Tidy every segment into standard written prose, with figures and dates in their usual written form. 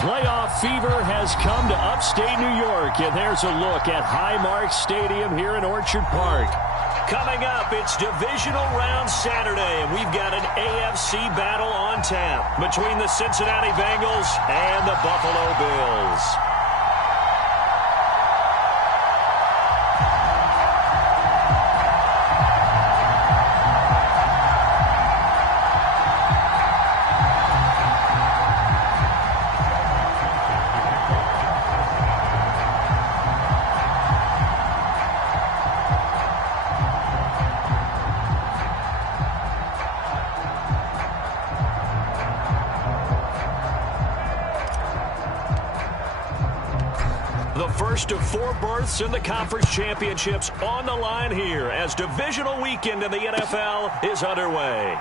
Playoff fever has come to upstate New York, and there's a look at Highmark Stadium here in Orchard Park. Coming up, it's Divisional Round Saturday, and we've got an AFC battle on tap between the Cincinnati Bengals and the Buffalo Bills. First of 4 berths in the conference championships on the line here as divisional weekend in the NFL is underway.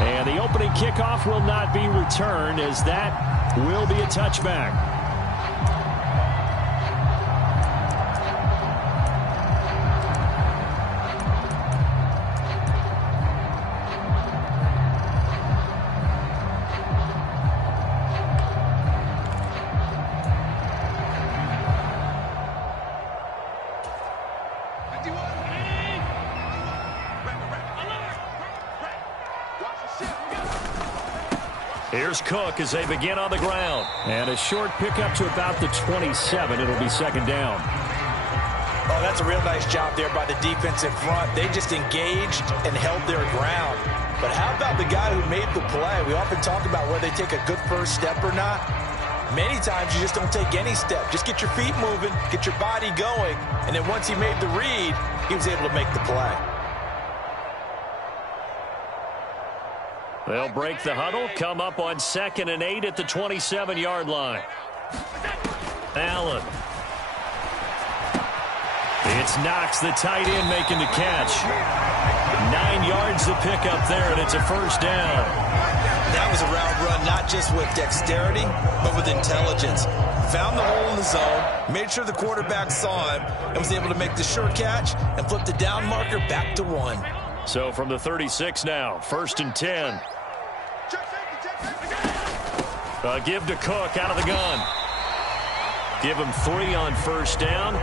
And the opening kickoff will not be returned, as that will be a touchback. Here's Cook as they begin on the ground. And a short pickup to about the 27. It'll be second down. Oh, that's a real nice job there by the defensive front. They just engaged and held their ground. But how about the guy who made the play? We often talk about whether they take a good first step or not. Many times you just don't take any step. Just get your feet moving, get your body going, and then once he made the read, he was able to make the play. They'll break the huddle, come up on 2nd and 8 at the 27-yard line. Allen. It's Knox, the tight end, making the catch. 9 yards to pick up there, and it's a first down. That was a route run, not just with dexterity, but with intelligence. Found the hole in the zone, made sure the quarterback saw him, and was able to make the sure catch and flip the down marker back to 1. So from the 36 now, 1st and 10. Give to Cook out of the gun. Give him 3 on first down.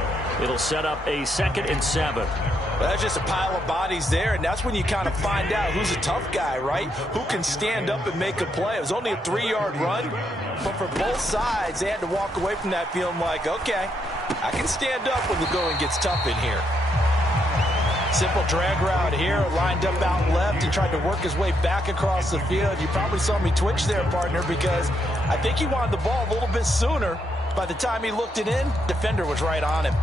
It'll set up a 2nd and 7. Well, that's just a pile of bodies there, and that's when you kind of find out who's a tough guy, right? Who can stand up and make a play. It was only a 3-yard run, but for both sides, they had to walk away from that feeling like, okay, I can stand up when the going gets tough in here. Simple drag route here, lined up out left. He tried to work his way back across the field. You probably saw me twitch there, partner, because I think he wanted the ball a little bit sooner. By the time he looked it in, defender was right on him.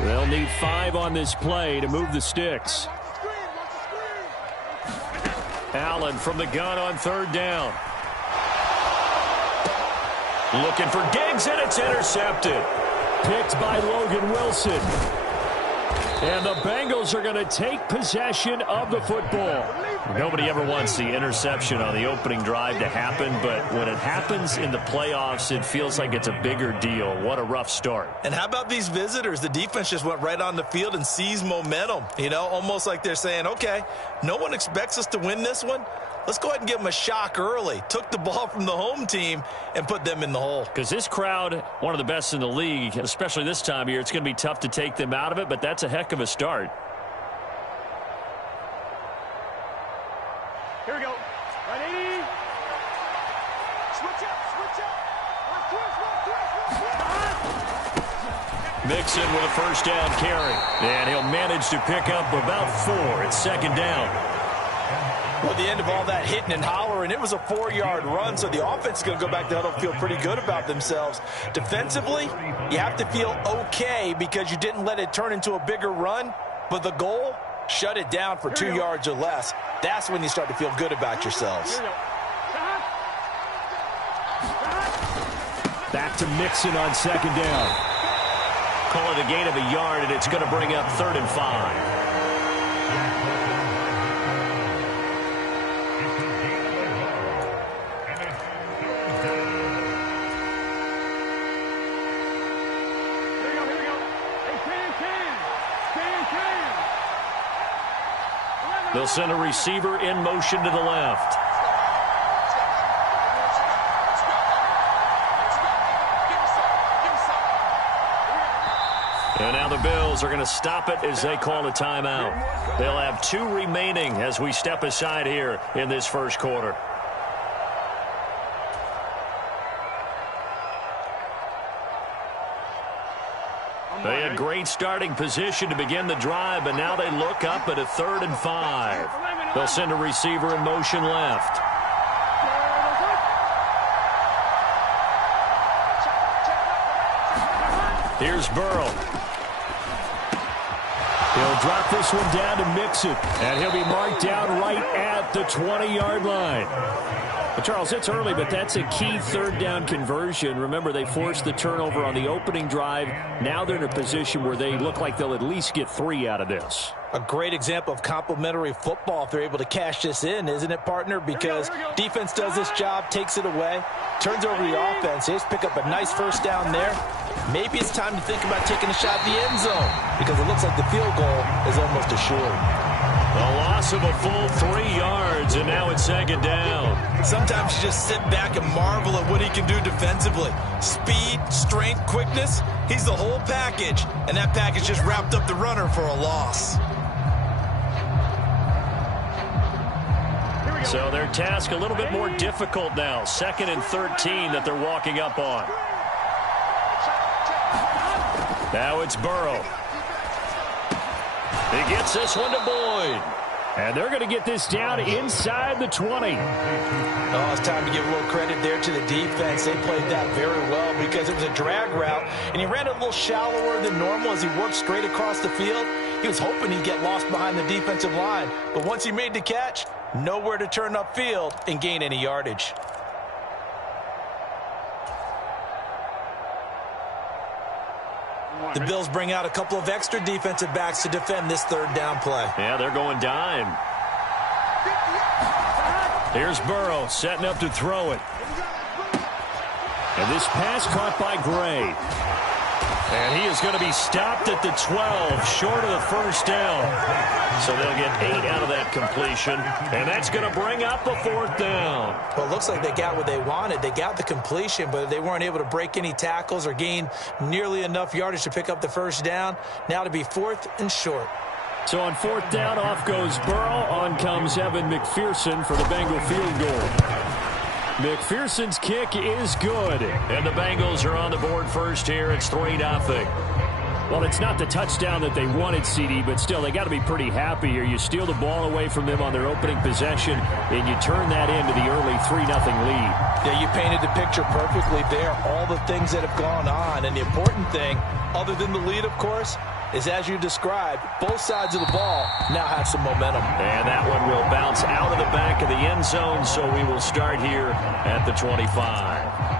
They'll need 5 on this play to move the sticks. Allen from the gun on 3rd down. Looking for Diggs, and it's intercepted. Picked by Logan Wilson. And the Bengals are going to take possession of the football. Nobody ever wants the interception on the opening drive to happen, but when it happens in the playoffs, it feels like it's a bigger deal. What a rough start. And how about these visitors? The defense just went right on the field and seized momentum. You know, almost like they're saying, okay, no one expects us to win this one. Let's go ahead and give them a shock early. Took the ball from the home team and put them in the hole. Because this crowd, one of the best in the league, especially this time of year, it's going to be tough to take them out of it, but that's a heck of a start. Here we go. 180. Switch up, switch up. Mixon with a first down carry. And he'll manage to pick up about 4. It's 2nd down. Well, at the end of all that hitting and hollering, it was a 4-yard run, so the offense is going to go back to huddle and feel pretty good about themselves. Defensively, you have to feel okay because you didn't let it turn into a bigger run, but the goal, shut it down for 2 yards or less. That's when you start to feel good about yourselves. Back to Mixon on 2nd down. Call it a gain of a yard, and it's going to bring up 3rd and 5. Here we go. Hey, 10. They'll send a receiver in motion to the left. And now the Bills are going to stop it as they call a timeout. They'll have 2 remaining as we step aside here in this first quarter. They had great starting position to begin the drive, but now they look up at a 3rd and 5. They'll send a receiver in motion left. Here's Burrow. He'll drop this one down to mix it, and he'll be marked down right at the 20-yard line. Well, Charles, it's early, but that's a key 3rd down conversion. Remember, they forced the turnover on the opening drive. Now they're in a position where they look like they'll at least get 3 out of this. A great example of complementary football if they're able to cash this in, isn't it, partner? Because defense does this job, takes it away, turns over the offense. They just pick up a nice 1st down there. Maybe it's time to think about taking a shot at the end zone because it looks like the field goal is almost assured. A loss of a full 3 yards, and now it's 2nd down. Sometimes you just sit back and marvel at what he can do defensively. Speed, strength, quickness, he's the whole package, and that package just wrapped up the runner for a loss. So their task a little bit more difficult now. 2nd and 13 that they're walking up on. Now it's Burrow. He gets this one to Boyd. And they're going to get this down inside the 20. Oh, it's time to give a little credit there to the defense. They played that very well because it was a drag route, and he ran it a little shallower than normal as he worked straight across the field. He was hoping he'd get lost behind the defensive line, but once he made the catch, nowhere to turn upfield and gain any yardage. The Bills bring out a couple of extra defensive backs to defend this 3rd down play. Yeah, they're going dime. Here's Burrow setting up to throw it. And this pass caught by Gray. And he is going to be stopped at the 12, short of the 1st down. So they'll get 8 out of that completion. And that's going to bring up a 4th down. Well, it looks like they got what they wanted. They got the completion, but they weren't able to break any tackles or gain nearly enough yardage to pick up the 1st down. Now to be 4th and short. So on 4th down, off goes Burrow. On comes Evan McPherson for the Bengal field goal. McPherson's kick is good. And the Bengals are on the board first here. It's 3-0. Well, it's not the touchdown that they wanted, CD, but still, they got to be pretty happy here. You steal the ball away from them on their opening possession, and you turn that into the early 3-0 lead. Yeah, you painted the picture perfectly there. All the things that have gone on. And the important thing, other than the lead, of course, is as you described, both sides of the ball now have some momentum. And that one will bounce out of the back of the end zone, so we will start here at the 25.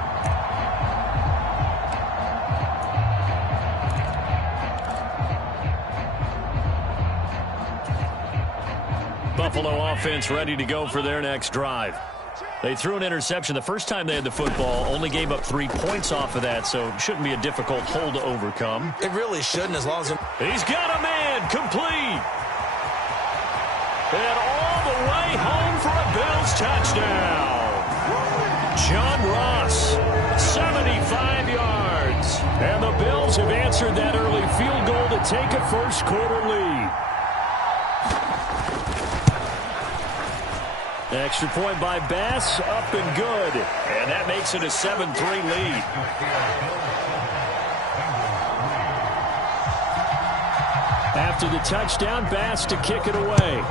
Buffalo offense ready to go for their next drive. They threw an interception the first time they had the football, only gave up 3 points off of that, so it shouldn't be a difficult hole to overcome. It really shouldn't, as long as... He's got a man, complete. And all the way home for a Bills touchdown. John Ross, 75 yards. And the Bills have answered that early field goal to take a first quarter lead. Extra point by Bass, up and good. And that makes it a 7-3 lead. After the touchdown, Bass to kick it away.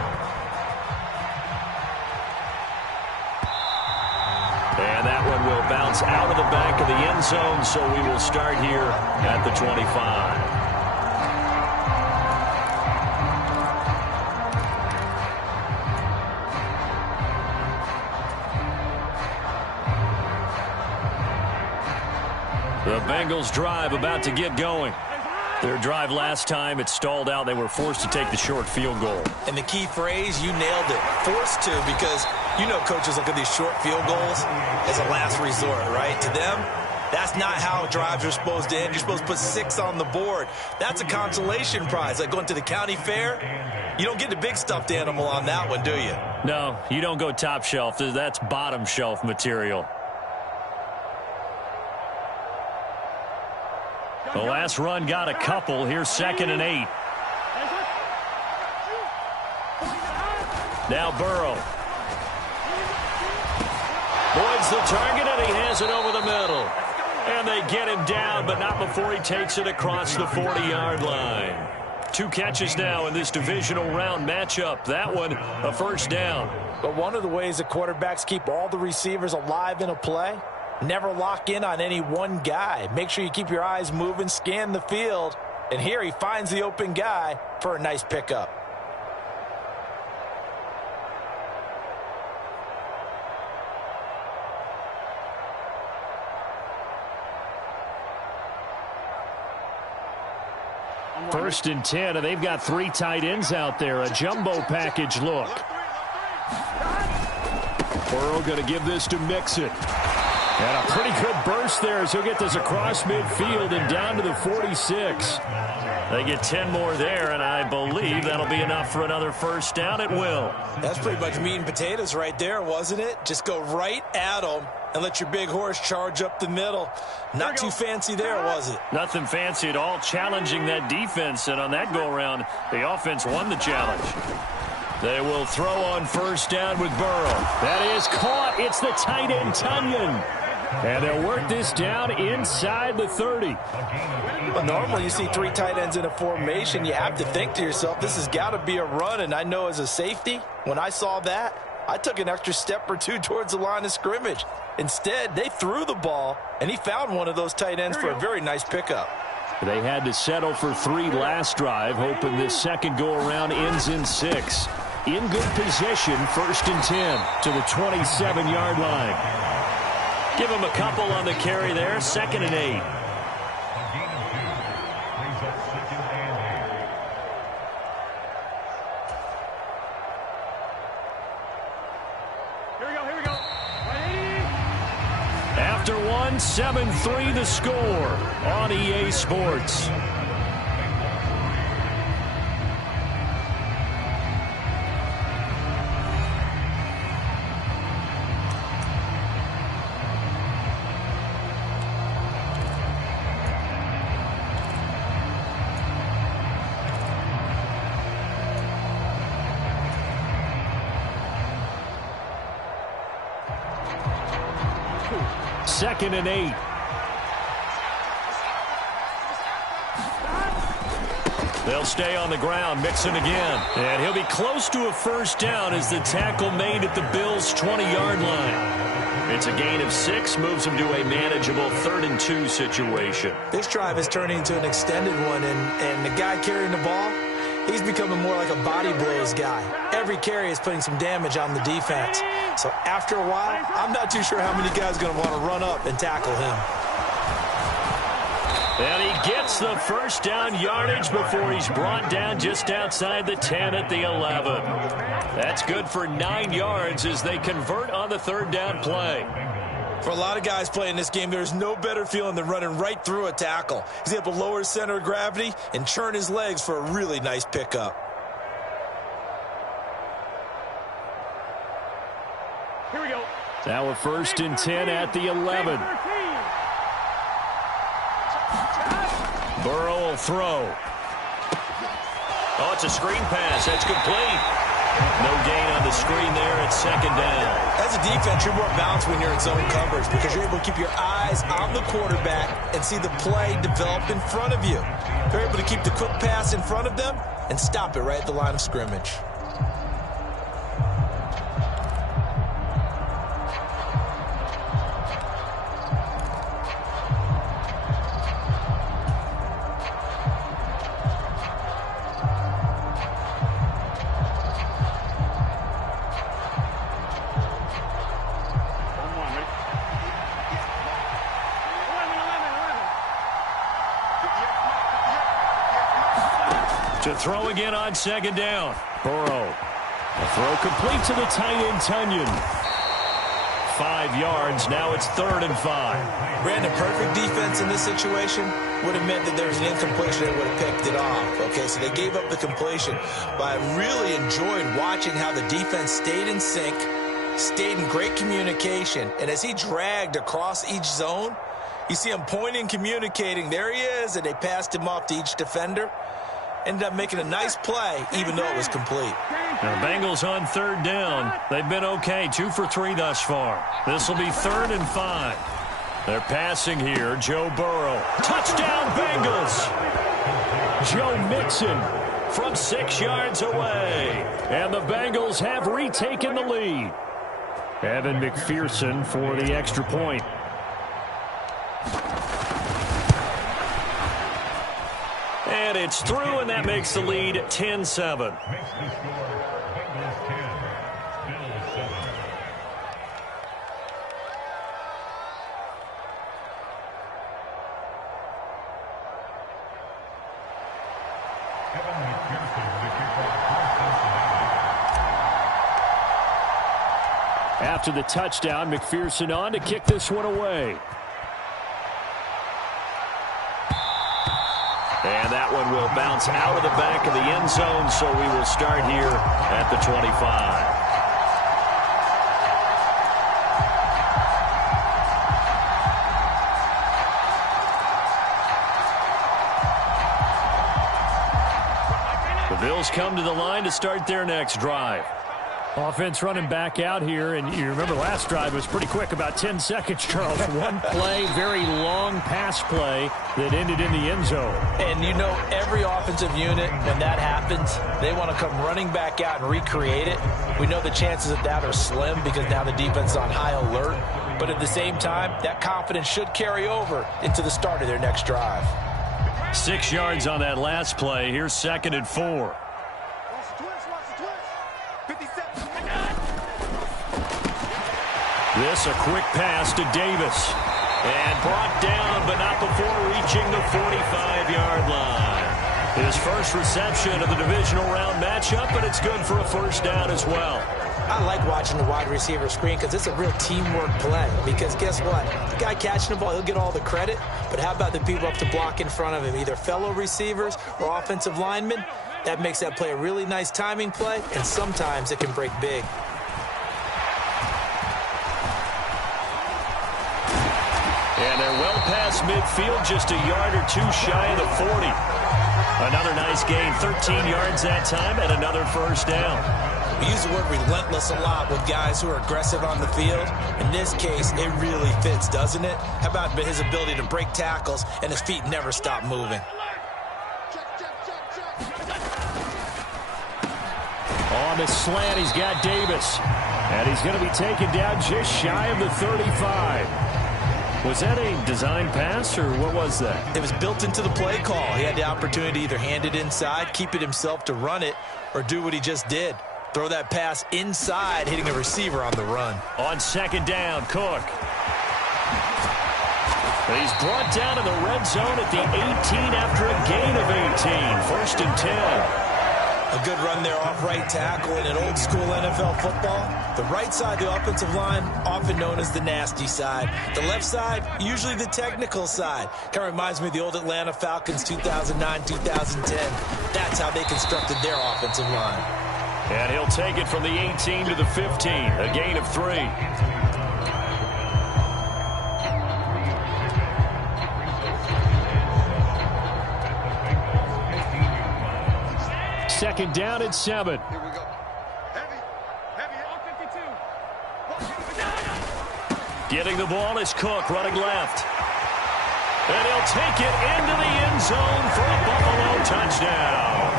And that one will bounce out of the back of the end zone, so we will start here at the 25. The Bengals drive about to get going. Their drive last time, it stalled out. They were forced to take the short field goal. And the key phrase, you nailed it. Forced to, because you know coaches look at these short field goals as a last resort, right? To them, That's not how drives are supposed to end. You're supposed to put 6 on the board. That's a consolation prize. Like going to the county fair, you don't get the big stuffed animal on that one, do you? No, you don't go top shelf. That's bottom shelf material. The last run got a couple. Here's 2nd and 8. Now Burrow. Boyd's the target, and he has it over the middle. And they get him down, but not before he takes it across the 40-yard line. 2 catches now in this divisional round matchup. That one, a first down. But one of the ways the quarterbacks keep all the receivers alive in a play, never lock in on any one guy. Make sure you keep your eyes moving, scan the field. And here he finds the open guy for a nice pickup. First and 10, and they've got 3 tight ends out there. A jumbo package look. Burrow going to give this to Mixon. And a pretty good burst there as he'll get this across midfield and down to the 46. They get 10 more there, and I believe that'll be enough for another first down. It will. That's pretty much meat and potatoes right there, wasn't it? Just go right at them and let your big horse charge up the middle. Not too fancy there, was it? Nothing fancy at all, challenging that defense, and on that go-around, the offense won the challenge. They will throw on first down with Burrow. That is caught. It's the tight end, Tunyon. And they'll work this down inside the 30. Well, normally you see 3 tight ends in a formation. You have to think to yourself, this has got to be a run. And I know as a safety, when I saw that, I took an extra step or 2 towards the line of scrimmage. Instead, they threw the ball, and he found one of those tight ends for a very nice pickup. They had to settle for 3 last drive, hoping this second go-around ends in 6. In good position, 1st and 10 to the 27-yard line. Give him a couple on the carry there, 2nd and 8. Here we go. 180. After 1, 7-3 the score on EA Sports. Second and 8. They'll stay on the ground. Mixon again. And he'll be close to a first down as the tackle made at the Bills' 20-yard line. It's a gain of 6, moves him to a manageable 3rd and 2 situation. This drive is turning into an extended one, and the guy carrying the ball, he's becoming more like a body blows guy. Every carry is putting some damage on the defense. So after a while, I'm not too sure how many guys are going to want to run up and tackle him. And he gets the first down yardage before he's brought down just outside the 10 at the 11. That's good for 9 yards as they convert on the 3rd down play. For a lot of guys playing this game, there's no better feeling than running right through a tackle. He's able to lower his center of gravity and churn his legs for a really nice pickup. Here we go. Now a 1st and 10 at the 11. Burrow will throw. Oh, it's a screen pass. That's complete. No gain on the screen there at 2nd down. As a defense, you're more balanced when you're in zone coverage because you're able to keep your eyes on the quarterback and see the play develop in front of you. You're able to keep the quick pass in front of them and stop it right at the line of scrimmage. To throw again on 2nd down. Burrow. A throw complete to the tight end, Tunyon. 5 yards. Now it's 3rd and 5. Brandon, perfect defense in this situation would have meant that there was an incompletion that would have picked it off. Okay, so they gave up the completion. But I really enjoyed watching how the defense stayed in sync, stayed in great communication. And as he dragged across each zone, you see him pointing, communicating. There he is, and they passed him off to each defender. Ended up making a nice play, even though it was complete. Now, Bengals on 3rd down. They've been okay, 2 for 3 thus far. This will be 3rd and 5. They're passing here. Joe Burrow. Touchdown, Bengals! Joe Mixon from 6 yards away. And the Bengals have retaken the lead. Evan McPherson for the extra point. And it's through, and that makes the lead 10-7. After the touchdown, McPherson on to kick this one away. And that one will bounce out of the back of the end zone, so we will start here at the 25. The Bills come to the line to start their next drive. Offense running back out here, and you remember last drive was pretty quick, about 10 seconds, Charles. One play, very long pass play that ended in the end zone. And you know every offensive unit, when that happens, they want to come running back out and recreate it. We know the chances of that are slim because now the defense is on high alert. But at the same time, that confidence should carry over into the start of their next drive. 6 yards on that last play. Here's 2nd and 4. This a quick pass to Davis. And brought down, but not before reaching the 45-yard line. His first reception of the divisional round matchup, but it's good for a first down as well. I like watching the wide receiver screen because it's a real teamwork play. Because guess what? The guy catching the ball, he'll get all the credit. But how about the people up to block in front of him, either fellow receivers or offensive linemen? That makes that play a really nice timing play, and sometimes it can break big. And they're well past midfield, just a yard or two shy of the 40. Another nice gain, 13 yards that time, and another first down. We use the word relentless a lot with guys who are aggressive on the field. In this case, it really fits, doesn't it? How about his ability to break tackles and his feet never stop moving? On the slant, he's got Davis. And he's going to be taken down just shy of the 35. Was that a design pass, or what was that? It was built into the play call. He had the opportunity to either hand it inside, keep it himself to run it, or do what he just did. Throw that pass inside, hitting a receiver on the run. On 2nd down, Cook. He's brought down in the red zone at the 18 after a gain of 18. 1st and 10. A good run there off right tackle in an old school NFL football. The right side of the offensive line, often known as the nasty side. The left side, usually the technical side. Kind of reminds me of the old Atlanta Falcons 2009-2010. That's how they constructed their offensive line. And he'll take it from the 18 to the 15, a gain of 3. Second down at 7. Here we go. Heavy, on 52. Getting the ball is Cook, running left. And he'll take it into the end zone for a Buffalo touchdown.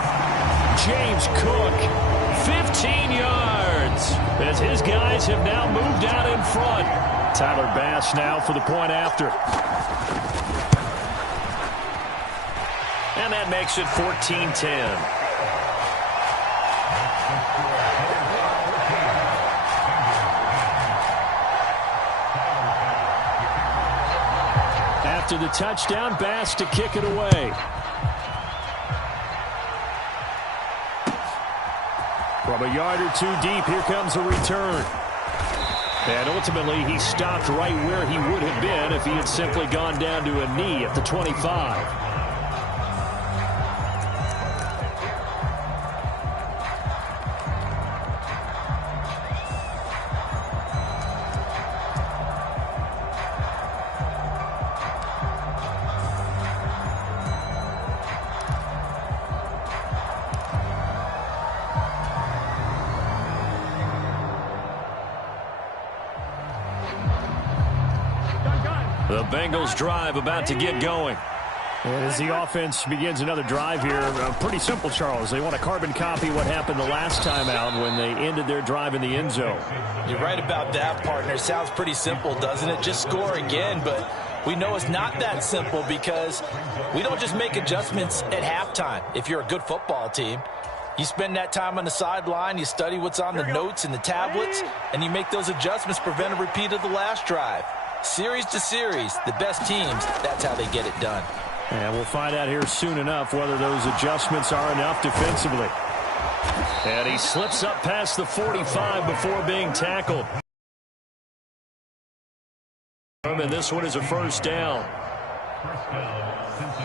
James Cook, 15 yards, as his guys have now moved out in front. Tyler Bass now for the point after. And that makes it 14-10. After the touchdown, Bass to kick it away. From a yard or two deep, here comes a return. And ultimately, he stopped right where he would have been if he had simply gone down to a knee at the 25. The Bengals drive about to get going. And as the offense begins another drive here, pretty simple, Charles. They want to carbon copy what happened the last time out when they ended their drive in the end zone. You're right about that, partner. Sounds pretty simple, doesn't it? Just score again, but we know it's not that simple because we don't just make adjustments at halftime. If you're a good football team, you spend that time on the sideline, you study what's on the notes and the tablets, and you make those adjustments, prevent a repeat of the last drive. Series to series, the best teams, that's how they get it done. And we'll find out here soon enough whether those adjustments are enough defensively. And he slips up past the 45 before being tackled. And this one is a first down.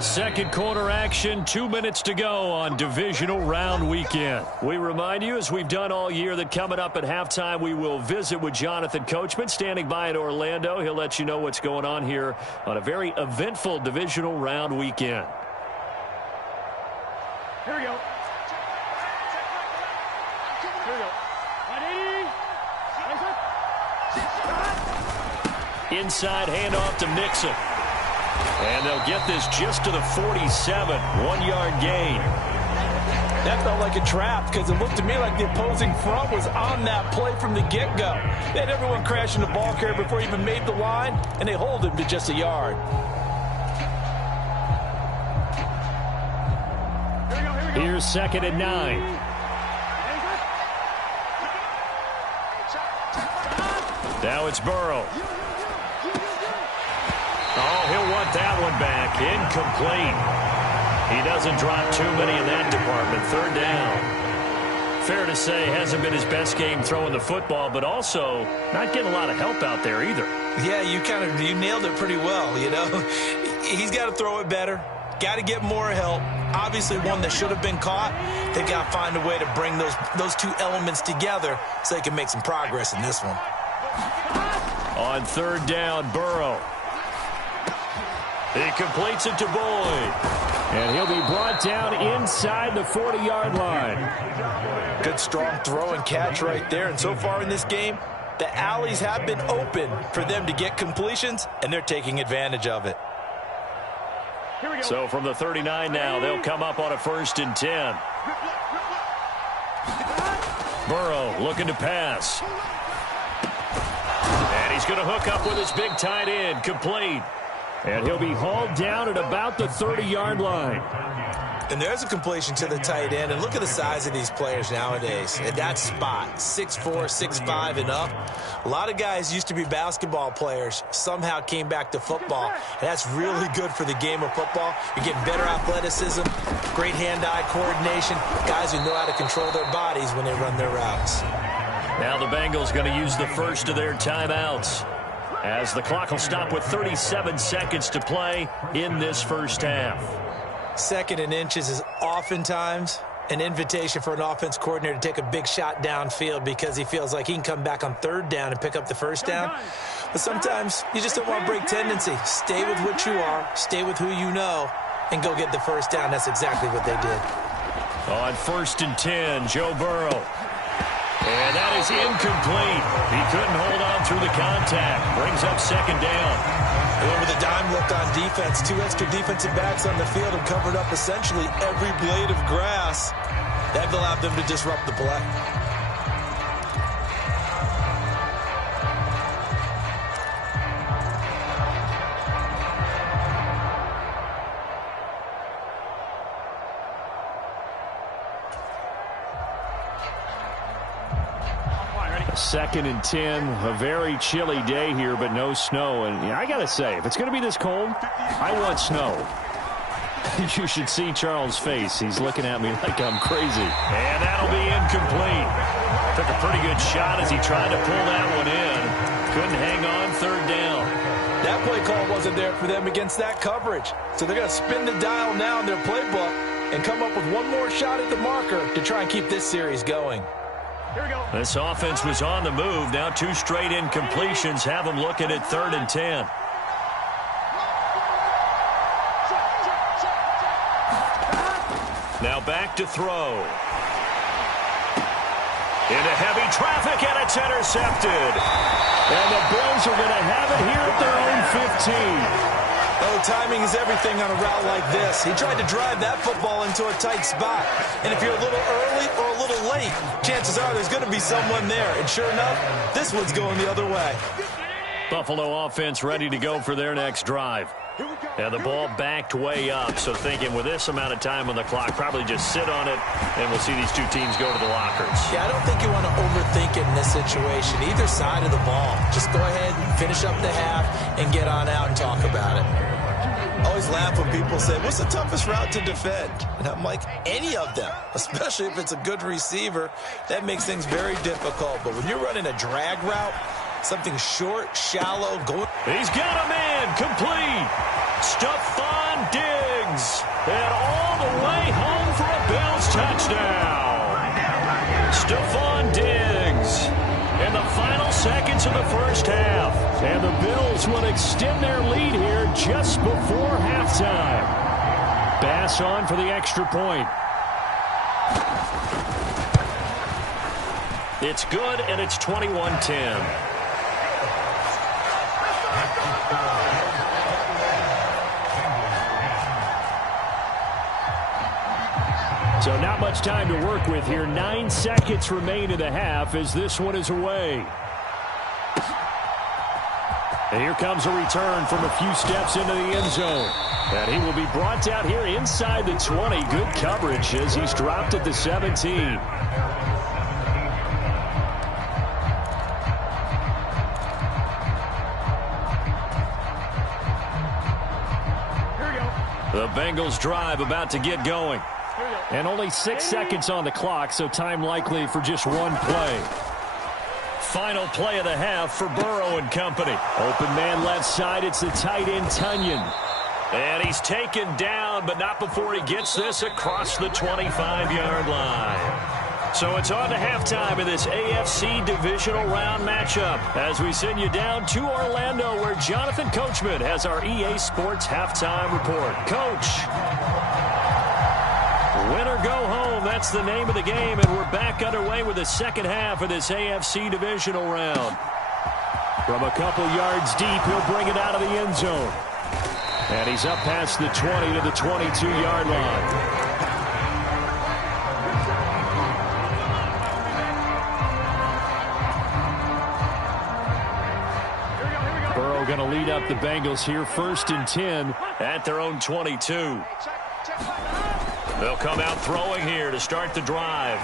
Second quarter action, 2 minutes to go on divisional round weekend. We remind you, as we've done all year, that coming up at halftime, we will visit with Jonathan Coachman standing by in Orlando. He'll let you know what's going on here on a very eventful divisional round weekend. Here we go. Here we go. 180. Inside handoff to Mixon. And they'll get this just to the 47, 1-yard gain. That felt like a trap because it looked to me like the opposing front was on that play from the get-go. They had everyone crashing the ball carrier before he even made the line, and they hold him to just a yard. Here's 2nd and 9. Now it's Burrow. Oh, he'll want that one back. Incomplete. He doesn't drop too many in that department. 3rd down. Fair to say, hasn't been his best game throwing the football, but also not getting a lot of help out there either. Yeah, you nailed it pretty well, you know. He's got to throw it better. Got to get more help. Obviously, one that should have been caught. They've got to find a way to bring those two elements together so they can make some progress in this one. On 3rd down, Burrow. He completes it to Boyd. And he'll be brought down inside the 40-yard line. Good, strong throw and catch right there. And so far in this game, the alleys have been open for them to get completions, and they're taking advantage of it. So from the 39 now, they'll come up on a 1st and 10. Burrow looking to pass. And he's going to hook up with his big tight end, complete. And he'll be hauled down at about the 30-yard line. And there's a completion to the tight end. And look at the size of these players nowadays. At that spot, 6'4", 6'5", and up. A lot of guys used to be basketball players, somehow came back to football. And that's really good for the game of football. You're getting better athleticism, great hand-eye coordination, guys who know how to control their bodies when they run their routes. Now the Bengals going to use the first of their timeouts, as the clock will stop with 37 seconds to play in this first half. 2nd and inches is oftentimes an invitation for an offense coordinator to take a big shot downfield because he feels like he can come back on 3rd down and pick up the 1st down. But sometimes you just don't want to break tendency. Stay with what you are, stay with who you know, and go get the 1st down. That's exactly what they did. On 1st and 10, Joe Burrow. And that is incomplete. He couldn't hold on through the contact. Brings up 2nd down. And with a dime look on defense, 2 extra defensive backs on the field and covered up essentially every blade of grass. That allowed them to disrupt the play. Second and 10, a very chilly day here, but no snow. And I got to say, if it's going to be this cold, I want snow. You should see Charles' face. He's looking at me like I'm crazy. And that'll be incomplete. Took a pretty good shot as he tried to pull that one in. Couldn't hang on third down. That play call wasn't there for them against that coverage. So they're going to spin the dial now in their playbook and come up with one more shot at the marker to try and keep this series going. Here we go. This offense was on the move. Now 2 straight incompletions have them looking at 3rd and 10. Now back to throw. Into heavy traffic, and it's intercepted. And the Bills are going to have it here at their own 15. Oh, timing is everything on a route like this. He tried to drive that football into a tight spot. And if you're a little early or a little late, chances are there's going to be someone there. And sure enough, this one's going the other way. Buffalo offense ready to go for their next drive. And the ball backed way up, so thinking with this amount of time on the clock, probably just sit on it, and we'll see these two teams go to the lockers. Yeah, I don't think you want to overthink it in this situation, either side of the ball. Just go ahead and finish up the half and get on out and talk about it. I always laugh when people say, what's the toughest route to defend? And I'm like, any of them, especially if it's a good receiver. That makes things very difficult. But when you're running a drag route, something short, shallow, going. He's got a man, complete. Stephon Diggs. And all the way home for a Bills touchdown. Stephon Diggs. In the final seconds of the first half. And the Bills will extend their lead here just before halftime. Bass on for the extra point. It's good, and it's 21-10. So not much time to work with here. 9 seconds remain in the half as this one is away. And here comes a return from a few steps into the end zone. And he will be brought down here inside the 20. Good coverage as he's dropped at the 17. The Bengals drive about to get going. And only 6 seconds on the clock, so time likely for just one play. Final play of the half for Burrow and company. Open man left side, it's the tight end Tunyon. And he's taken down, but not before he gets this across the 25-yard line. So it's on to halftime of this AFC divisional round matchup as we send you down to Orlando where Jonathan Coachman has our EA Sports halftime report. Coach. Win or go home, that's the name of the game, and we're back underway with the second half of this AFC divisional round. From a couple yards deep, he'll bring it out of the end zone. And he's up past the 20 to the 22-yard line. Burrow going to lead up the Bengals here, 1st and 10 at their own 22. They'll come out throwing here to start the drive.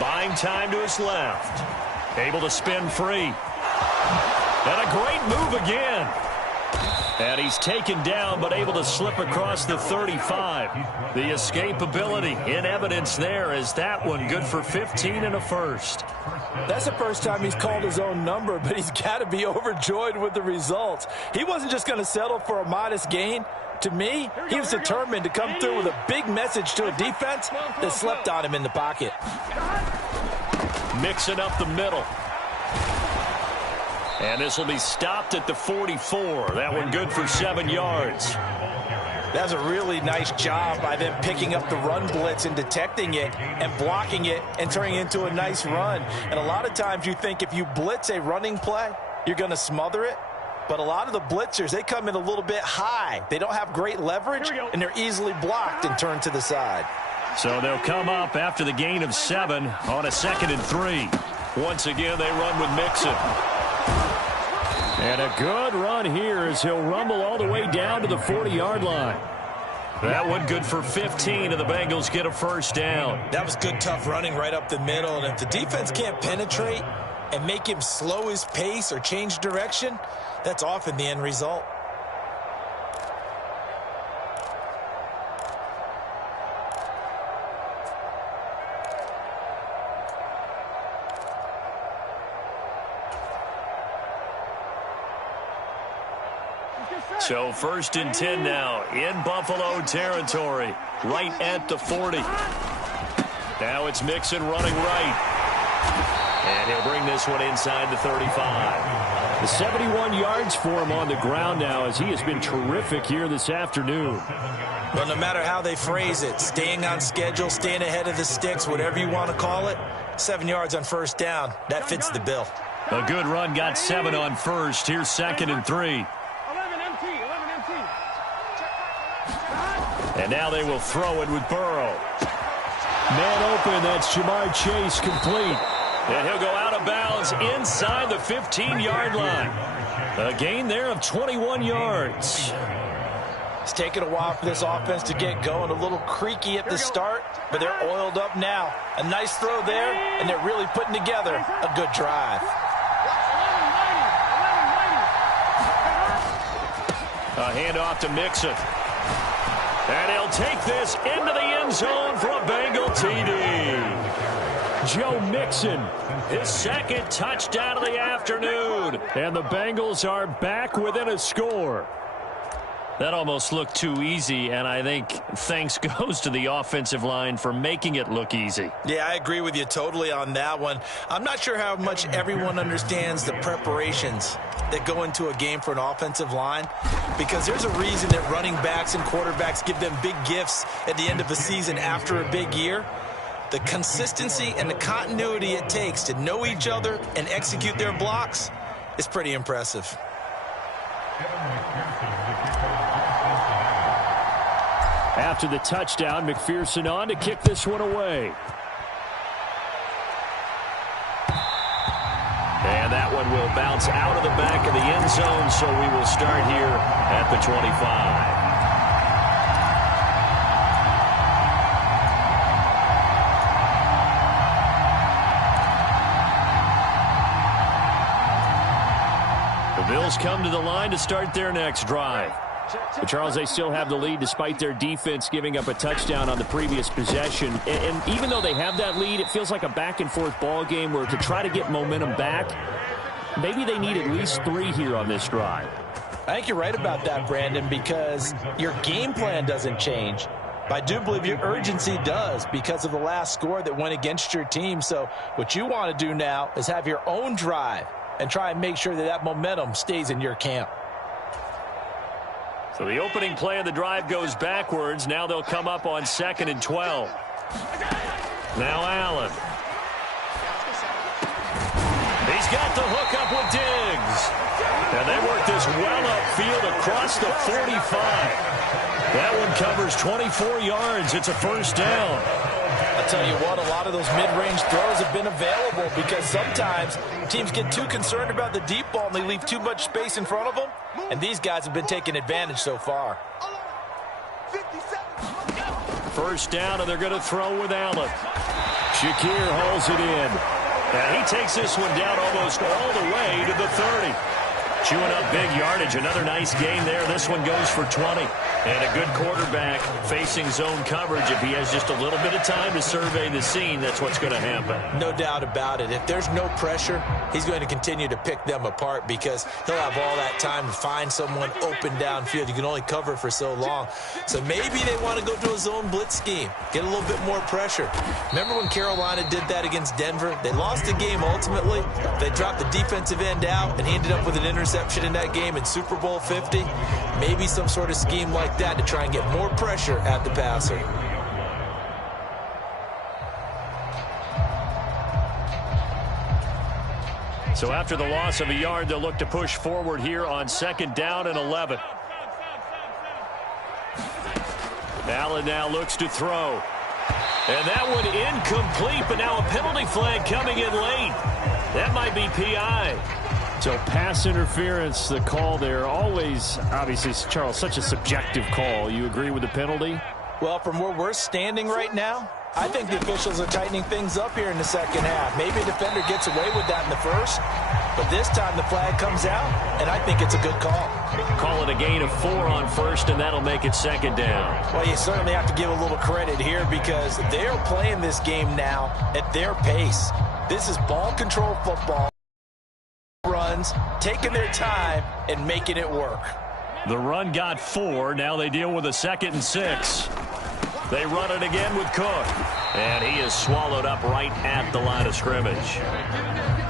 Buying time to his left. Able to spin free. And a great move again. And he's taken down but able to slip across the 35. The escapability in evidence there as that one good for 15 and a first. That's the first time he's called his own number, but he's got to be overjoyed with the results. He wasn't just going to settle for a modest gain. To me, he was determined to come through with a big message to a defense that slept on him in the pocket. Mixing up the middle. And this will be stopped at the 44. That one good for 7 yards. That's a really nice job by them picking up the run blitz and detecting it and blocking it and turning it into a nice run. And a lot of times you think if you blitz a running play, you're going to smother it. But a lot of the blitzers, they come in a little bit high. They don't have great leverage, and they're easily blocked and turned to the side. So they'll come up after the gain of 7 on a 2nd and 3. Once again, they run with Mixon. And a good run here as he'll rumble all the way down to the 40-yard line. That one good for 15, and the Bengals get a first down. That was good, tough running right up the middle. And if the defense can't penetrate and make him slow his pace or change direction, that's often the end result. So 1st and 10 now in Buffalo territory, right at the 40. Now it's Mixon running right. And he'll bring this one inside the 35. The 71 yards for him on the ground now, as he has been terrific here this afternoon. Well, no matter how they phrase it, staying on schedule, staying ahead of the sticks, whatever you want to call it, 7 yards on 1st down, that fits the bill. A good run, got 7 on 1st. Here's 2nd and 3. 11 MT. And now they will throw it with Burrow. Man open, that's Jamar Chase, complete. And he'll go out of bounds inside the 15-yard line. A gain there of 21 yards. It's taken a while for this offense to get going. A little creaky at the start, but they're oiled up now. A nice throw there, and they're really putting together a good drive. A handoff to Mixon. And he'll take this into the end zone for a Bengal TD. Joe Mixon, his 2nd touchdown of the afternoon. And the Bengals are back within a score. That almost looked too easy, and I think thanks goes to the offensive line for making it look easy. Yeah, I agree with you totally on that one. I'm not sure how much everyone understands the preparations that go into a game for an offensive line, because there's a reason that running backs and quarterbacks give them big gifts at the end of the season after a big year. The consistency and the continuity it takes to know each other and execute their blocks is pretty impressive. After the touchdown, McPherson on to kick this one away. And that one will bounce out of the back of the end zone, so we will start here at the 25. The Bills come to the line to start their next drive. But Charles, they still have the lead despite their defense giving up a touchdown on the previous possession. And even though they have that lead, it feels like a back-and-forth ball game where to try to get momentum back, maybe they need at least 3 here on this drive. I think you're right about that, Brandon, because your game plan doesn't change. But I do believe your urgency does because of the last score that went against your team. So what you want to do now is have your own drive and try and make sure that that momentum stays in your camp. So the opening play of the drive goes backwards. Now they'll come up on 2nd and 12. Now Allen. He's got the hook up with Diggs. And they work this well upfield across the 45. That one covers 24 yards. It's a 1st down. I'll tell you what, a lot of those mid-range throws have been available because sometimes teams get too concerned about the deep ball and they leave too much space in front of them. And these guys have been taking advantage so far. 1st down, and they're going to throw with Allen. Shakir hauls it in. And he takes this one down almost all the way to the 30. Chewing up big yardage. Another nice gain there. This one goes for 20. And a good quarterback facing zone coverage. If he has just a little bit of time to survey the scene, that's what's going to happen. No doubt about it. If there's no pressure, he's going to continue to pick them apart because he'll have all that time to find someone open downfield. You can only cover for so long. So maybe they want to go to a zone blitz scheme, get a little bit more pressure. Remember when Carolina did that against Denver? They lost the game ultimately. They dropped the defensive end out, and he ended up with an interception in that game in Super Bowl 50. Maybe some sort of scheme like that to try and get more pressure at the passer. So after the loss of a yard, they'll look to push forward here on 2nd down and 11. Allen now looks to throw. And that one incomplete, but now a penalty flag coming in late. That might be PI. So pass interference, the call there. Always, obviously, Charles, such a subjective call. You agree with the penalty? Well, from where we're standing right now, I think the officials are tightening things up here in the second half. Maybe a defender gets away with that in the first, but this time the flag comes out, and I think it's a good call. Call it a gain of 4 on 1st, and that'll make it 2nd down. Well, you certainly have to give a little credit here because they're playing this game now at their pace. This is ball control football. Runs, taking their time, and making it work. The run got 4. Now they deal with a 2nd and 6. They run it again with Cook. And he is swallowed up right at the line of scrimmage.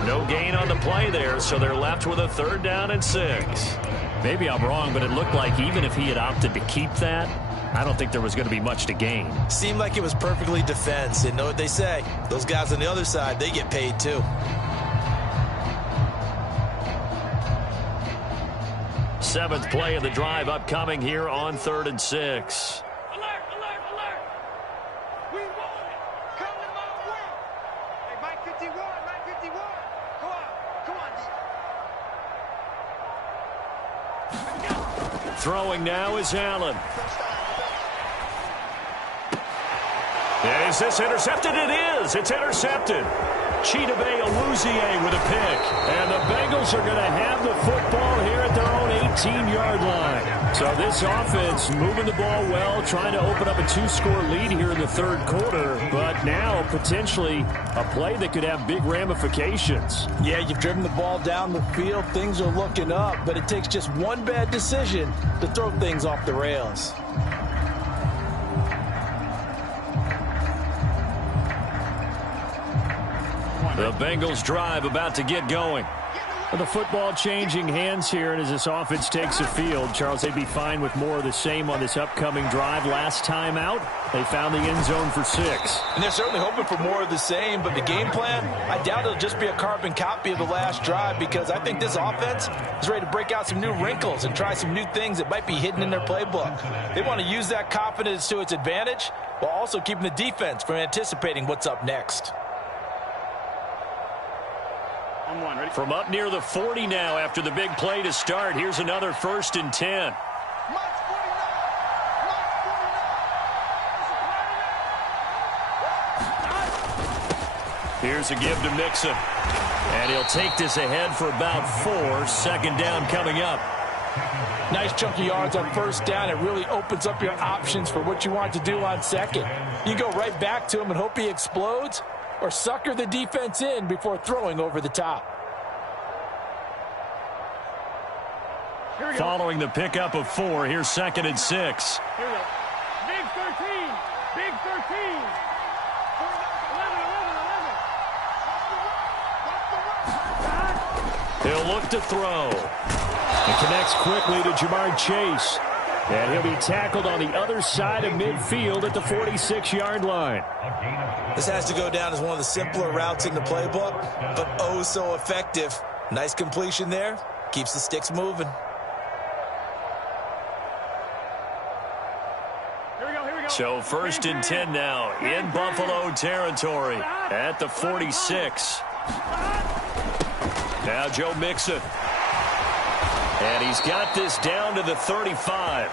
No gain on the play there, so they're left with a 3rd down and 6. Maybe I'm wrong, but it looked like even if he had opted to keep that, I don't think there was going to be much to gain. Seemed like it was perfectly defense. And know what they say? Those guys on the other side, they get paid too. Seventh play of the drive upcoming here on 3rd and 6. Alert, alert, alert. We want it. Come to my way. Hey, Mike 51, Mike 51. Come on, D. Throwing now is Allen. Is this intercepted? It is. It's intercepted. Chidobe Awuzie with a pick. And the Bengals are going to have the football here at their own 18-yard line. So this offense moving the ball well, trying to open up a 2-score lead here in the 3rd quarter. But now potentially a play that could have big ramifications. Yeah, you've driven the ball down the field. Things are looking up, but it takes just one bad decision to throw things off the rails. The Bengals drive about to get going. The football changing hands here, and as this offense takes the field, Charles, they'd be fine with more of the same on this upcoming drive. Last time out, they found the end zone for 6. And they're certainly hoping for more of the same, but the game plan, I doubt it'll just be a carbon copy of the last drive, because I think this offense is ready to break out some new wrinkles and try some new things that might be hidden in their playbook. They want to use that confidence to its advantage while also keeping the defense from anticipating what's up next. From up near the 40 now after the big play to start. Here's another 1st and 10. Here's a give to Mixon. And he'll take this ahead for about 4. 2nd down coming up. Nice chunk of yards on 1st down. It really opens up your options for what you want to do on 2nd. You go right back to him and hope he explodes, or sucker the defense in before throwing over the top. Following the pickup of 4, here's 2nd and 6. Here we go. Big 13. Big 13. 11. He'll look to throw. It connects quickly to Jamar Chase. And he'll be tackled on the other side of midfield at the 46-yard line. This has to go down as one of the simpler routes in the playbook, but oh so effective. Nice completion there. Keeps the sticks moving. So 1st and 10 now in Buffalo territory at the 46. Now Joe Mixon. And he's got this down to the 35.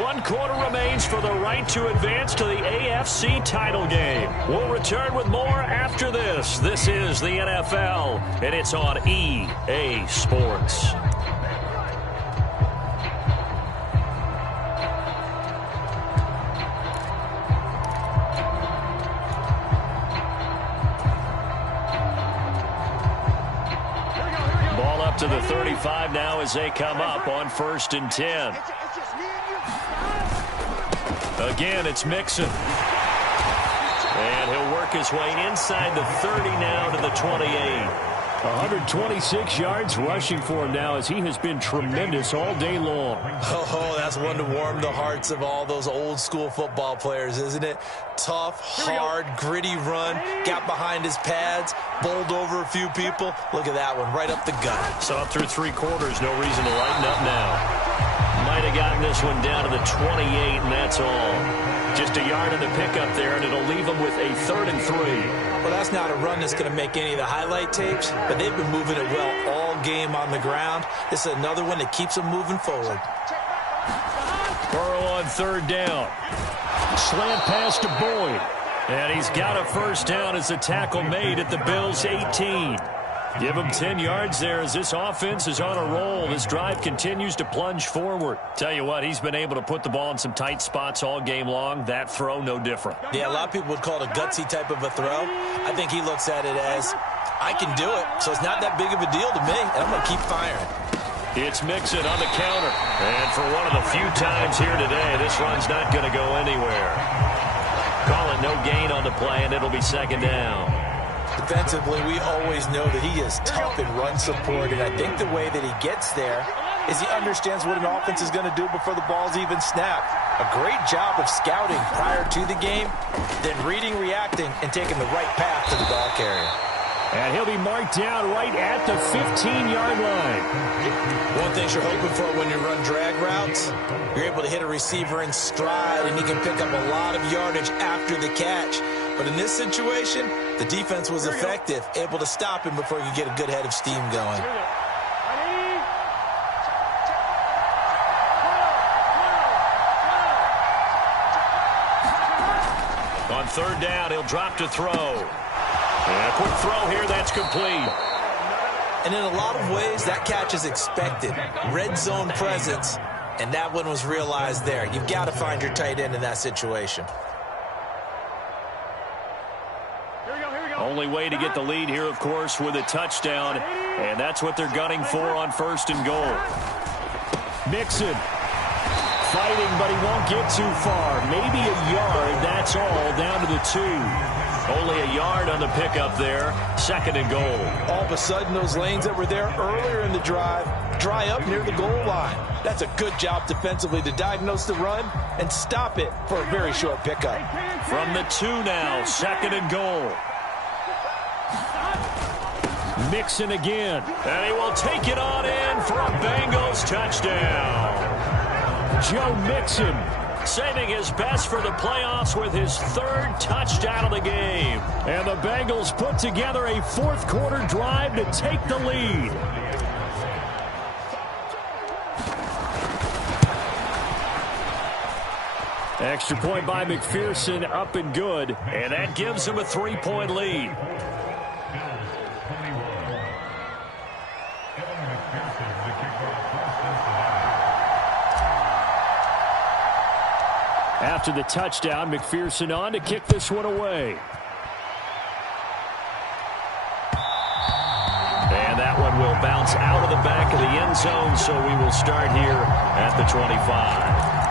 1 quarter remains for the right to advance to the AFC title game. We'll return with more after this. This is the NFL, and it's on EA Sports. To the 35 now as they come up on 1st and 10. Again, it's Mixon. And he'll work his way inside the 30 now to the 28. 126 yards rushing for him now as he has been tremendous all day long. Oh, that's one to warm the hearts of all those old school football players, isn't it? Tough, hard, gritty run, got behind his pads, bowled over a few people. Look at that one, right up the gut. So up through 3 quarters, no reason to lighten up now. Might have gotten this one down to the 28, and that's all. Just a yard in the pickup there, and it'll leave them with a 3rd and 3. Well, that's not a run that's going to make any of the highlight tapes, but they've been moving it well all game on the ground. This is another one that keeps them moving forward. Burrow on 3rd down. Slant pass to Boyd. And he's got a 1st down as the tackle made at the Bills' 18. Give him 10 yards there as this offense is on a roll. This drive continues to plunge forward. Tell you what, he's been able to put the ball in some tight spots all game long. That throw, no different. Yeah, a lot of people would call it a gutsy type of a throw. I think he looks at it as, I can do it, so it's not that big of a deal to me, and I'm going to keep firing. It's Mixon on the counter. And for one of the few times here today, this run's not going to go anywhere. Call it no gain on the play, and it'll be second down. Defensively, we always know that he is tough in run support, and I think the way that he gets there is he understands what an offense is going to do before the ball's even snapped. A great job of scouting prior to the game, then reading, reacting, and taking the right path to the ball carrier. And he'll be marked down right at the 15-yard line. One thing you're hoping for when you run drag routes, you're able to hit a receiver in stride, and he can pick up a lot of yardage after the catch. But in this situation, the defense was effective, able to stop him before he could get a good head of steam going. On third down, he'll drop to throw. And a quick throw here, that's complete. And in a lot of ways, that catch is expected. Red zone presence, and that one was realized there. You've got to find your tight end in that situation. Only way to get the lead here, of course, with a touchdown. And that's what they're gunning for on first and goal. Mixon fighting, but he won't get too far. Maybe a yard, that's all, down to the 2. Only a yard on the pickup there. Second and goal. All of a sudden, those lanes that were there earlier in the drive dry up near the goal line. That's a good job defensively to diagnose the run and stop it for a very short pickup. From the 2 now, second and goal. Mixon again. And he will take it on in for a Bengals touchdown. Joe Mixon saving his best for the playoffs with his 3rd touchdown of the game. And the Bengals put together a fourth-quarter drive to take the lead. Extra point by McPherson, up and good. And that gives him a 3-point lead. After the touchdown, McPherson on to kick this one away. And that one will bounce out of the back of the end zone, so we will start here at the 25.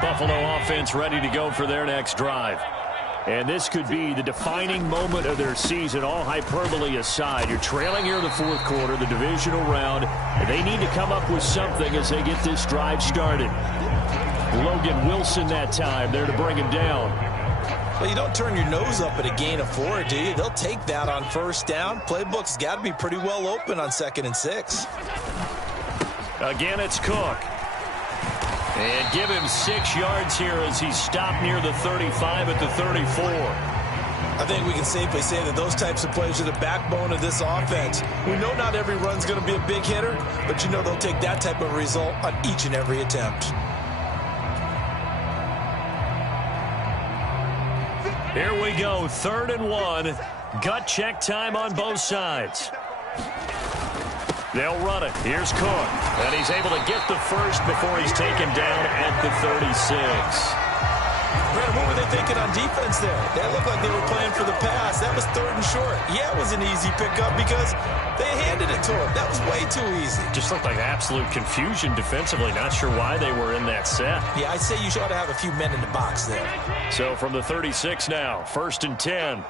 Buffalo offense ready to go for their next drive. And this could be the defining moment of their season, all hyperbole aside. You're trailing here in the fourth quarter, the divisional round, and they need to come up with something as they get this drive started. Logan Wilson that time there to bring him down. Well, you don't turn your nose up at a gain of 4, do you? They'll take that on first down. Playbook's got to be pretty well open on 2nd and 6. Again, it's Cook. And give him 6 yards here as he stopped near the 35 at the 34. I think we can safely say that those types of plays are the backbone of this offense. We know not every run's going to be a big hitter, but you know they'll take that type of result on each and every attempt. Here we go, 3rd and 1. Gut check time on both sides. They'll run it. Here's Cook. And he's able to get the first before he's taken down at the 36. Brad, what were they thinking on defense there? They looked like they were playing for the pass. That was 3rd and short. Yeah, it was an easy pickup because they handed it to him. That was way too easy. Just looked like absolute confusion defensively. Not sure why they were in that set. Yeah, I'd say you ought to have a few men in the box there. So from the 36 now, 1st and 10.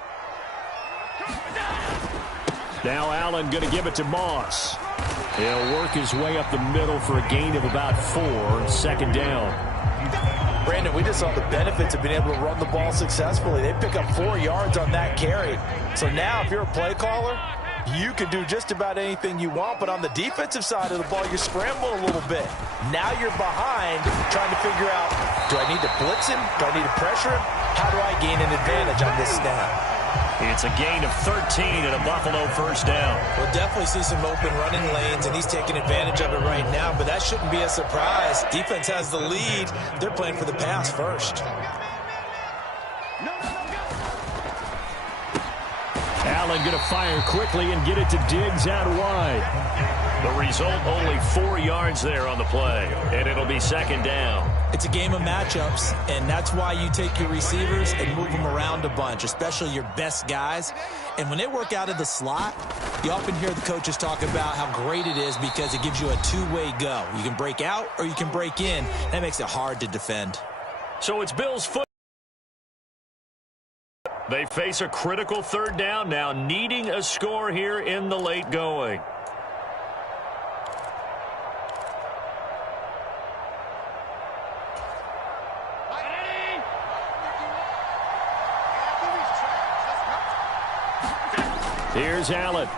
Now Allen going to give it to Moss. He'll work his way up the middle for a gain of about 4, 2nd down. Brandon, we just saw the benefits of being able to run the ball successfully. They pick up 4 yards on that carry. So now if you're a play caller, you can do just about anything you want. But on the defensive side of the ball, you scramble a little bit. Now you're behind trying to figure out, do I need to blitz him? Do I need to pressure him? How do I gain an advantage on this snap? It's a gain of 13 and a Buffalo 1st down. We'll definitely see some open running lanes, and he's taking advantage of it right now, but that shouldn't be a surprise. Defense has the lead. They're playing for the pass first. Allen going to fire quickly and get it to Diggs out wide. The result, only 4 yards there on the play, and it'll be second down. It's a game of matchups, and that's why you take your receivers and move them around a bunch, especially your best guys. And when they work out of the slot, you often hear the coaches talk about how great it is because it gives you a two-way go. You can break out or you can break in. That makes it hard to defend. So it's Bills' foot. They face a critical third down now, needing a score here in the late going. Here's Allen.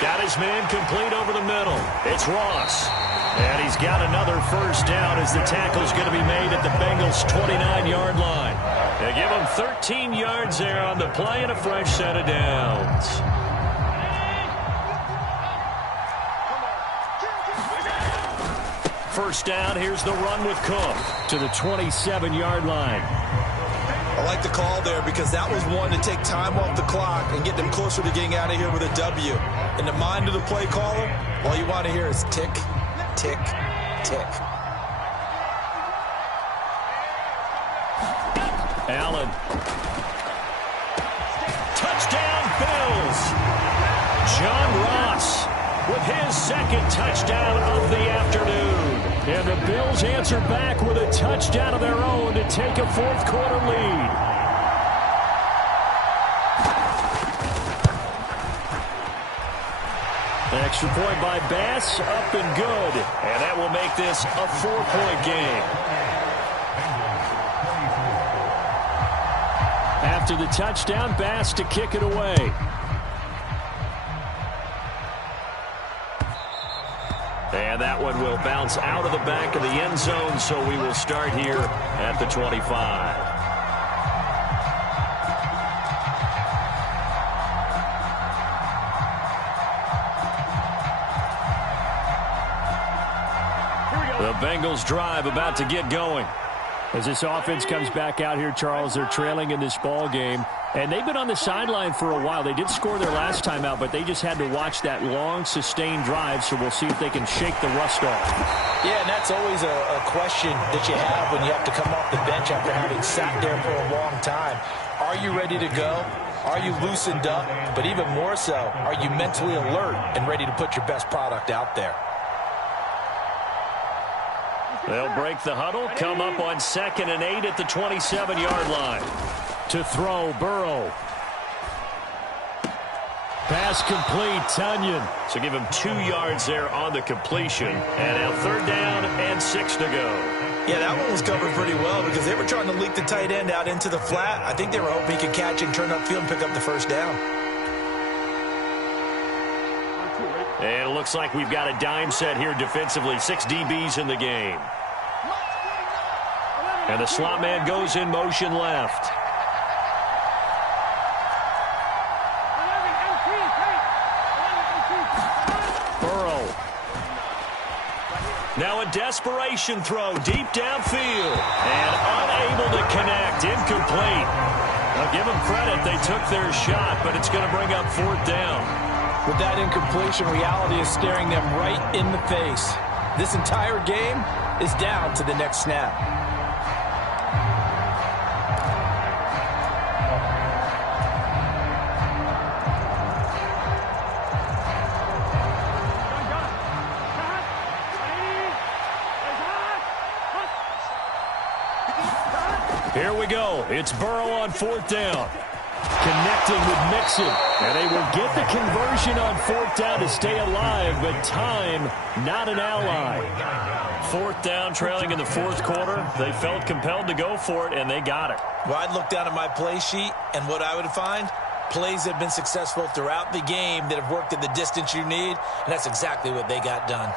Got his man complete over the middle. It's Ross. And he's got another first down as the tackle's going to be made at the Bengals' 29-yard line. They give him 13 yards there on the play and a fresh set of downs. First down, here's the run with Cook to the 27-yard line. I like the call there because that was one to take time off the clock and get them closer to getting out of here with a W. In the mind of the play caller, all you want to hear is tick, tick, tick. Allen. Touchdown, Bills. John Ross with his second touchdown of the afternoon. And the Bills answer back with a touchdown of their own to take a fourth-quarter lead. Extra point by Bass, up and good. And that will make this a 4-point game. After the touchdown, Bass to kick it away. And that one will bounce out of the back of the end zone, so we will start here at the 25. The Bengals drive about to get going. As this offense comes back out here, Charles, they're trailing in this ball game. And they've been on the sideline for a while. They did score their last time out, but they just had to watch that long, sustained drive, so we'll see if they can shake the rust off. Yeah, and that's always a question that you have when you have to come off the bench after having sat there for a long time. Are you ready to go? Are you loosened up? But even more so, are you mentally alert and ready to put your best product out there? They'll break the huddle, come up on 2nd and 8 at the 27-yard line. To throw, Burrow. Pass complete, Tunyon. So give him 2 yards there on the completion. And now 3rd down and 6 to go. Yeah, that one was covered pretty well because they were trying to leak the tight end out into the flat. I think they were hoping he could catch and turn upfield and pick up the first down. And it looks like we've got a dime set here defensively. 6 DBs in the game. And the slot man goes in motion left. Burrow. Now a desperation throw deep downfield. And unable to connect. Incomplete. I'll give them credit. They took their shot, but it's going to bring up 4th down. With that incompletion, reality is staring them right in the face. This entire game is down to the next snap. Here we go. It's Burrow on 4th down. Connecting with Mixon. And they will get the conversion on 4th down to stay alive, but time, not an ally. 4th down, trailing in the 4th quarter. They felt compelled to go for it, and they got it. Well, I'd look down at my play sheet, and what I would find, plays that have been successful throughout the game that have worked at the distance you need, and that's exactly what they got done.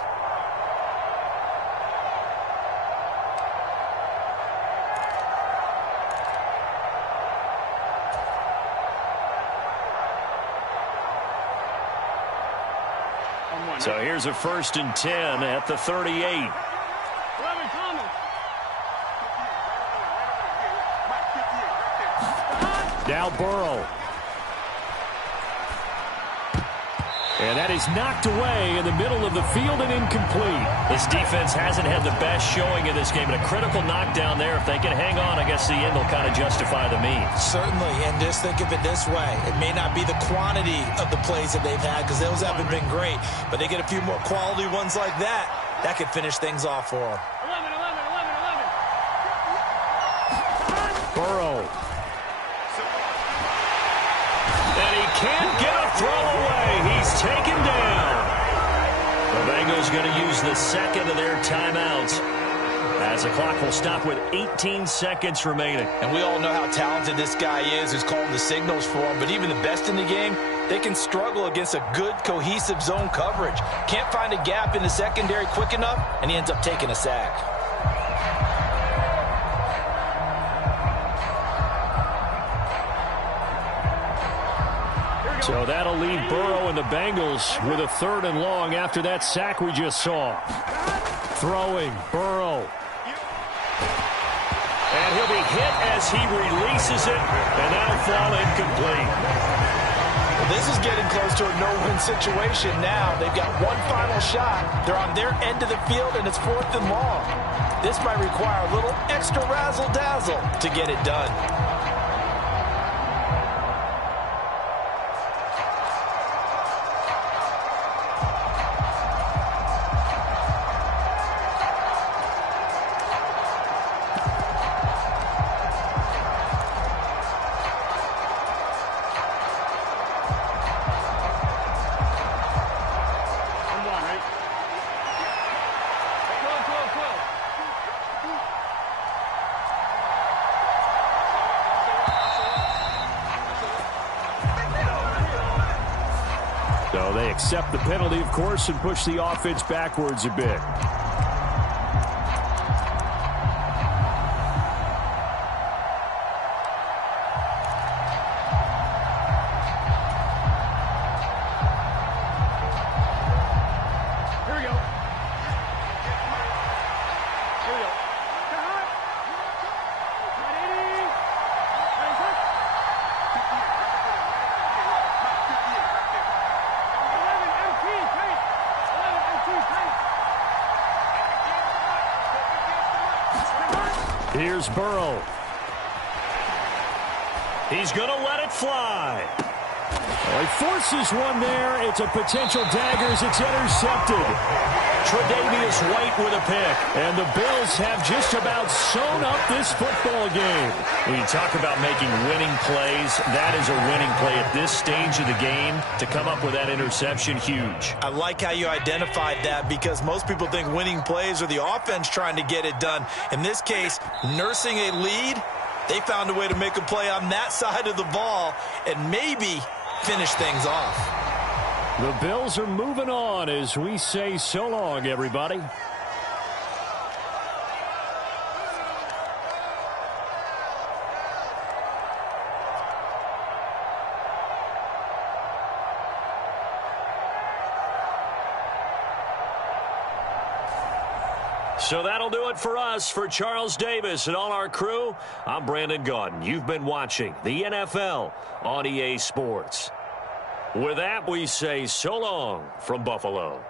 So here's a 1st and 10 at the 38. Now Burrow. And that is knocked away in the middle of the field and incomplete. This defense hasn't had the best showing in this game, but a critical knockdown there. If they can hang on, I guess the end will kind of justify the means. Certainly, and just think of it this way. It may not be the quantity of the plays that they've had because those haven't been great, but they get a few more quality ones like that. That could finish things off for them. 11. Burrow. And he can't get a throw away. He's taken down. The Bengals going to use the second of their timeouts as the clock will stop with 18 seconds remaining. And we all know how talented this guy is who's calling the signals for him, but even the best in the game, they can struggle against a good, cohesive zone coverage. Can't find a gap in the secondary quick enough, and he ends up taking a sack. So that'll leave Burrow and the Bengals with a 3rd and long after that sack we just saw. Throwing, Burrow. And he'll be hit as he releases it, and that'll fall incomplete. Well, this is getting close to a no-win situation now. They've got one final shot. They're on their end of the field, and it's 4th and long. This might require a little extra razzle-dazzle to get it done. So they accept the penalty, of course, and push the offense backwards a bit. Here's Burrow. He's going to let it fly. Well, he forces one there. It's a potential dagger as it's intercepted. Tre'Davious White with a pick. And the Bills have just about sewn up this football game. When you talk about making winning plays, that is a winning play at this stage of the game. To come up with that interception, huge. I like how you identified that because most people think winning plays are the offense trying to get it done. In this case, nursing a lead, they found a way to make a play on that side of the ball and maybe finish things off. The Bills are moving on as we say so long, everybody. So that'll do it for us. For Charles Davis and all our crew, I'm Brandon Gaudin. You've been watching the NFL on EA Sports. With that, we say so long from Buffalo.